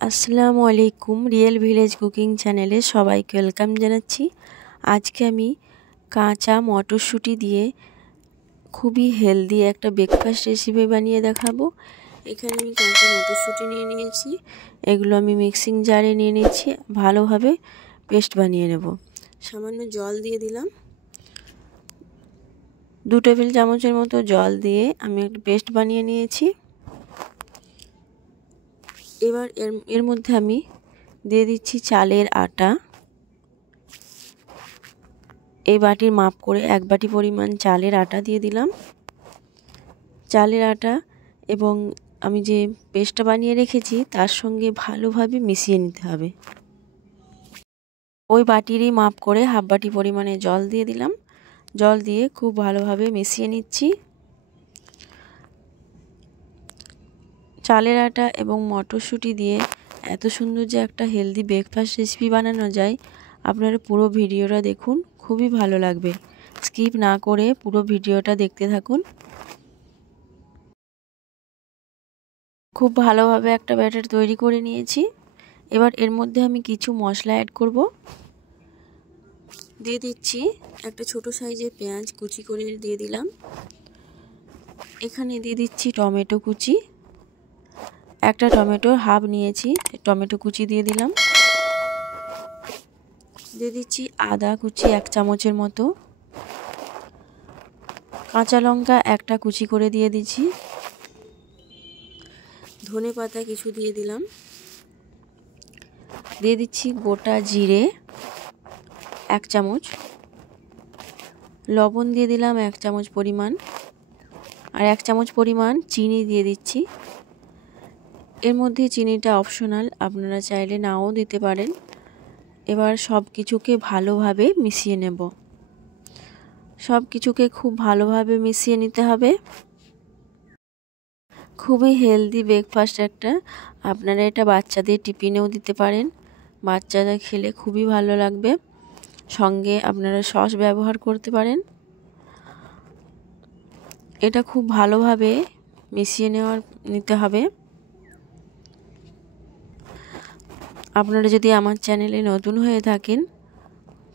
আসসালামু আলাইকুম। Real village cooking চ্যানেলে সবাইকে ওয়েলকাম জানাচ্ছি। আজকে আমি কাঁচা মটরশুঁটি দিয়ে খুবই হেলদি একটা ব্রেকফাস্ট রেসিপি বানিয়ে দেখাবো। এখানে আমি কাঁচা মটরশুঁটি নিয়ে নিয়েছি, এগুলো আমি মিক্সিং জারে নিয়ে নিয়েছি, ভালোভাবে পেস্ট বানিয়ে নেব। সামান্য জল দিয়ে দিলাম, 2 টেবিল চামচের মতো জল দিয়ে আমি একটা পেস্ট বানিয়ে নিয়েছি। এবার এর মধ্যে আমি দিয়ে দিচ্ছি চালের আটা। এই বাটির মাপ করে 1 বাটি পরিমাণ চালের আটা দিয়ে দিলাম। চালের আটা এবং আমি যে পেস্টটা বানিয়ে রেখেছি তার সঙ্গে ভালোভাবে মিশিয়ে নিতে হবে। ওই বাটিরই মাপ করে 1/2 বাটি পরিমাণে জল দিয়ে দিলাম। জল দিয়ে খুব ভালোভাবে মিশিয়ে নিচ্ছি। চালের আটা এবং মটরশুঁটি দিয়ে এত সুন্দর যে একটা হেলদি ব্রেকফাস্ট রেসিপি বানানো যায়, আপনারা পুরো ভিডিওটা দেখুন, খুবই ভালো লাগবে। স্কিপ না করে পুরো ভিডিওটা দেখতে থাকুন। খুব ভালোভাবে একটা ব্যাটার তৈরি করে নিয়েছি। এবার এর মধ্যে আমি কিছু মশলা অ্যাড করব। দিয়ে দিচ্ছি একটা ছোট সাইজের পেঁয়াজ কুচি করে দিয়ে দিলাম। এখানে দিয়ে দিচ্ছি টমেটো কুচি, একটা টমেটোর হাফ নিয়েছি, টমেটো কুচি দিয়ে দিলাম। দিয়ে দিচ্ছি আদা কুচি 1 চামচের মতো, কাঁচা লঙ্কা একটা কুচি করে দিয়ে দিচ্ছি, ধনে পাতা কিছু দিয়ে দিলাম। দিয়ে দিচ্ছি গোটা জিরে 1 চামচ, লবণ দিয়ে দিলাম 1 চামচ পরিমাণ, আর 1 চামচ পরিমাণ চিনি দিয়ে দিচ্ছি। এর মধ্যে চিনিটা অপশনাল, আপনারা চাইলে নাও দিতে পারেন। এবার সব কিছুকে ভালোভাবে মিশিয়ে নেব। সব কিছুকে খুব ভালোভাবে মিশিয়ে নিতে হবে। খুবই হেলদি ব্রেকফাস্ট একটা, আপনারা এটা বাচ্চাদের টিফিনেও দিতে পারেন, বাচ্চারা খেলে খুবই ভালো লাগবে। সঙ্গে আপনারা সস ব্যবহার করতে পারেন। এটা খুব ভালোভাবে মিশিয়ে নিতে হবে। আপনারা যদি আমার চ্যানেলে নতুন হয়ে থাকেন,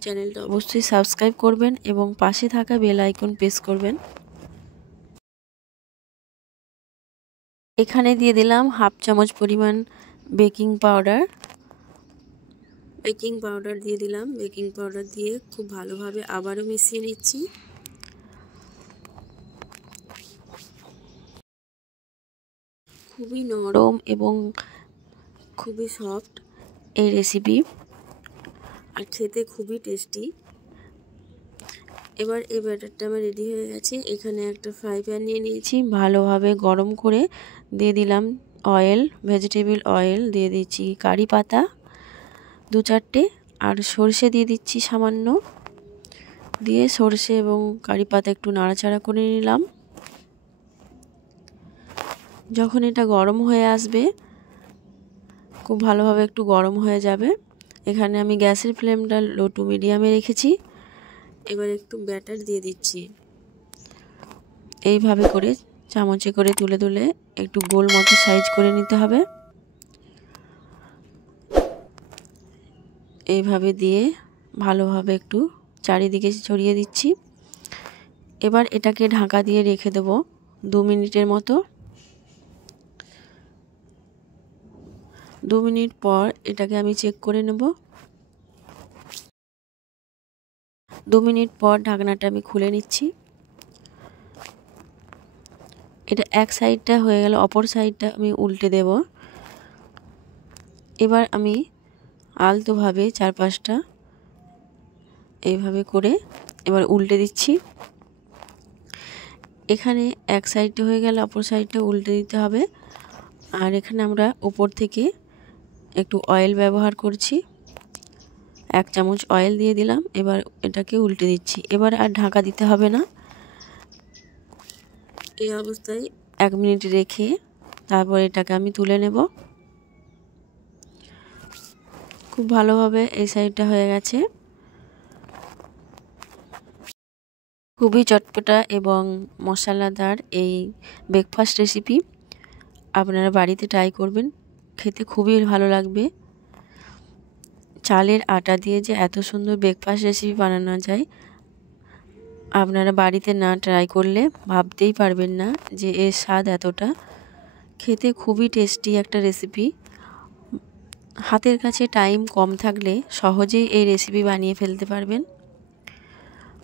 চ্যানেলটা অবশ্যই সাবস্ক্রাইব করবেন এবং পাশে থাকা বেল আইকন প্রেস করবেন। এখানে দিয়ে দিলাম 1/2 চামচ পরিমাণ বেকিং পাউডার। দিয়ে দিলাম। বেকিং পাউডার দিয়ে খুব ভালোভাবে আবারও মিশিয়ে নিচ্ছি। খুবই নরম এবং খুবই সফট এই রেসিপি, আর খেতে খুবই টেস্টি। এবার এই ব্যাটারটা আমার রেডি হয়ে গেছে। এখানে একটা ফ্রাই প্যান নিয়ে নিয়েছি, ভালোভাবে গরম করে দিয়ে দিলাম অয়েল, ভেজিটেবল অয়েল। দিয়ে দিচ্ছি কারি পাতা 2-4টে, আর সরষে দিয়ে দিচ্ছি সামান্য। দিয়ে সরষে এবং কারি পাতা একটু নাড়াচাড়া করে নিলাম। যখন এটা গরম হয়ে আসবে, খুব ভালোভাবে একটু গরম হয়ে যাবে, এখানে আমি গ্যাসের ফ্লেমটা লো টু মিডিয়ামে রেখেছি। এবার একটু ব্যাটার দিয়ে দিচ্ছি। এইভাবে করে চামচে করে তুলে তুলে একটু গোল মতো সাইজ করে নিতে হবে। এইভাবে দিয়ে ভালোভাবে একটু চারিদিকে ছড়িয়ে দিচ্ছি। এবার এটাকে ঢাকা দিয়ে রেখে দেব 2 মিনিটের মতো। 2 মিনিট পর এটাকে আমি চেক করে নেব। 2 মিনিট পর ঢাকনাটা আমি খুলে নিচ্ছি। এটা এক সাইডটা হয়ে গেল, অপর সাইডটা আমি উল্টে দেব। এবার আমি আলতোভাবে 4-5টা এইভাবে করে এবার উল্টে দিচ্ছি। এখানে এক সাইডটা হয়ে গেলে অপর সাইডটা উল্টে দিতে হবে। আর এখানে আমরা উপর থেকে একটু অয়েল ব্যবহার করছি, 1 চামচ অয়েল দিয়ে দিলাম। এবার এটাকে উল্টে দিচ্ছি। এবার আর ঢাকা দিতে হবে না। এই অবস্থায় 1 মিনিট রেখে তারপর এটাকে আমি তুলে নেব। খুব ভালোভাবে এই সাইডটা হয়ে গেছে। খুবই চটপটা এবং মশলাদার এই ব্রেকফাস্ট রেসিপি আপনারা বাড়িতে ট্রাই করবেন, খেতে খুবই ভালো লাগবে। চালের আটা দিয়ে যে এত সুন্দর ব্রেকফাস্ট রেসিপি বানানো যায়, আপনারা বাড়িতে না ট্রাই করলে ভাবতেই পারবেন না যে এর স্বাদ এতটা। খেতে খুবই টেস্টি একটা রেসিপি। হাতের কাছে টাইম কম থাকলে সহজেই এই রেসিপি বানিয়ে ফেলতে পারবেন।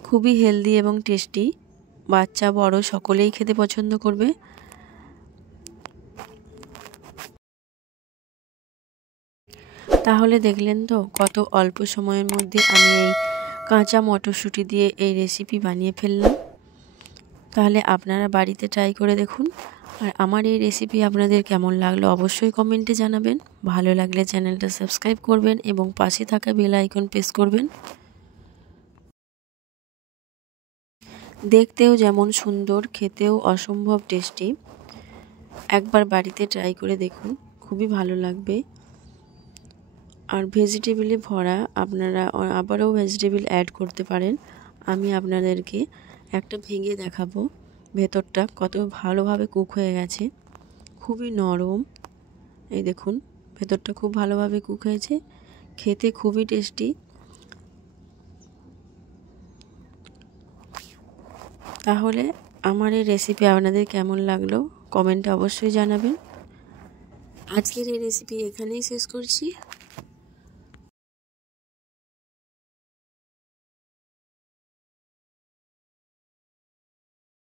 খুবই হেলদি এবং টেস্টি, বাচ্চা বড় সকলেই খেতে পছন্দ করবে। তাহলে দেখলেন তো কত অল্প সময়ের মধ্যে আমি এই কাঁচা মটরশুঁটি দিয়ে এই রেসিপি বানিয়ে ফেললাম। তাহলে আপনারা বাড়িতে ট্রাই করে দেখুন। আর আমার এই রেসিপি আপনাদের কেমন লাগলো অবশ্যই কমেন্টে জানাবেন। ভালো লাগলে চ্যানেলটা সাবস্ক্রাইব করবেন এবং পাশে থাকা বেল আইকন প্রেস করবেন। দেখতেও যেমন সুন্দর, খেতেও অসম্ভব টেস্টি। একবার বাড়িতে ট্রাই করে দেখুন, খুবই ভালো লাগবে। আর ভেজিটেবলে ভরা, আপনারা আবারও ভেজিটেবল অ্যাড করতে পারেন। আমি আপনাদেরকে একটা ভেঙে দেখাবো ভেতরটা কত ভালোভাবে কুক হয়ে গেছে, খুবই নরম। এই দেখুন ভেতরটা খুব ভালোভাবে কুক হয়েছে, খেতে খুবই টেস্টি। তাহলে আমার এই রেসিপি আপনাদের কেমন লাগলো কমেন্টে অবশ্যই জানাবেন। আজকের এই রেসিপি এখানেই শেষ করছি।